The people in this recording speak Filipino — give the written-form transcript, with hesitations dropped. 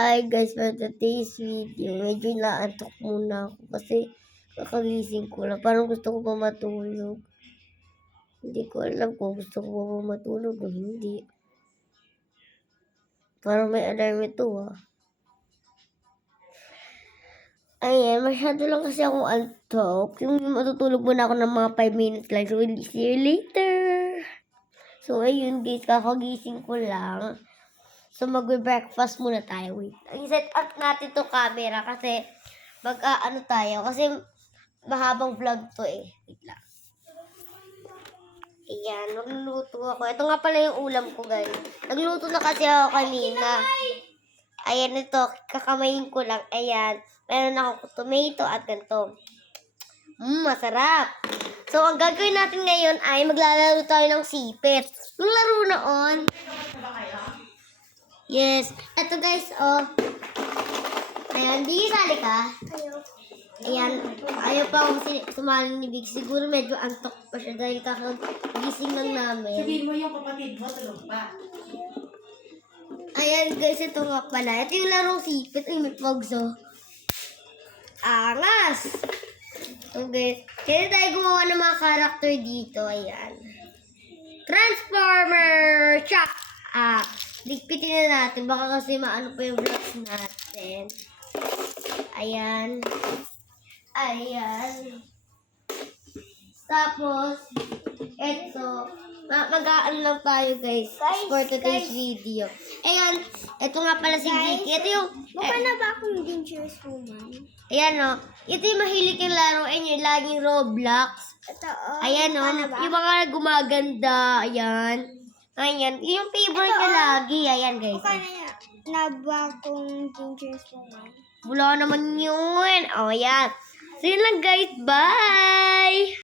Hi guys, for today's video, medyo naantok muna ako kasi kakagising ko lang. Parang gusto ko pa matulog. Hindi ko alam kung gusto ko pa matulog o hindi. Parang may alarm ito Ayan, masyado lang kasi akong antok. Yung matutulog muna ako ng mga 5 minutes lang. So, see you later. So, ayun guys, kakagising ko lang. So, mag-breakfast muna tayo. Wait. I-set up natin to camera kasi ano tayo. Kasi mahabang vlog to Wait lang. Ayan, magluluto ako. Ito nga pala yung ulam ko, guys. Nagluto na kasi ako kanina. Ayan, ito. Kakamayin ko lang. Ayan. Meron ako tomato at ganito. Masarap. So, ang gagawin natin ngayon ay maglalaro tayo ng sipit. Yung laro noon. Yes. Ito guys, Ayan, di sali ka? Ayan, ayaw pa akong sumali ni Big. Siguro medyo antok pa siya dahil kakagising lang namin. Sabihin mo yung kapatid mo, tulog pa. Ayan guys, ito nga pala. Ito yung larong sipit. Ay, may pogs Angas! So guys, kaya tayo gumawa ng mga karakter dito. Ayan. Transformer! Chak! Ligpitin na natin. Baka kasi maano pa yung vlogs natin. Ayan. Ayan. Tapos, eto. Mag-aano lang tayo guys for today's video. Ayan. Ito nga pala si Vicky. Ito yung... Mukha na ba akong dangerous woman? Ayan Ito yung mahilig yung laruin yung laging Roblox. Ito Ayan yung mga gumaganda. Ayan. Ayan. Yung favorite niya lagi. Ayan guys. Mukha na ba akong dangerous woman? Wala naman yun. Ayan. So yun lang guys. Bye!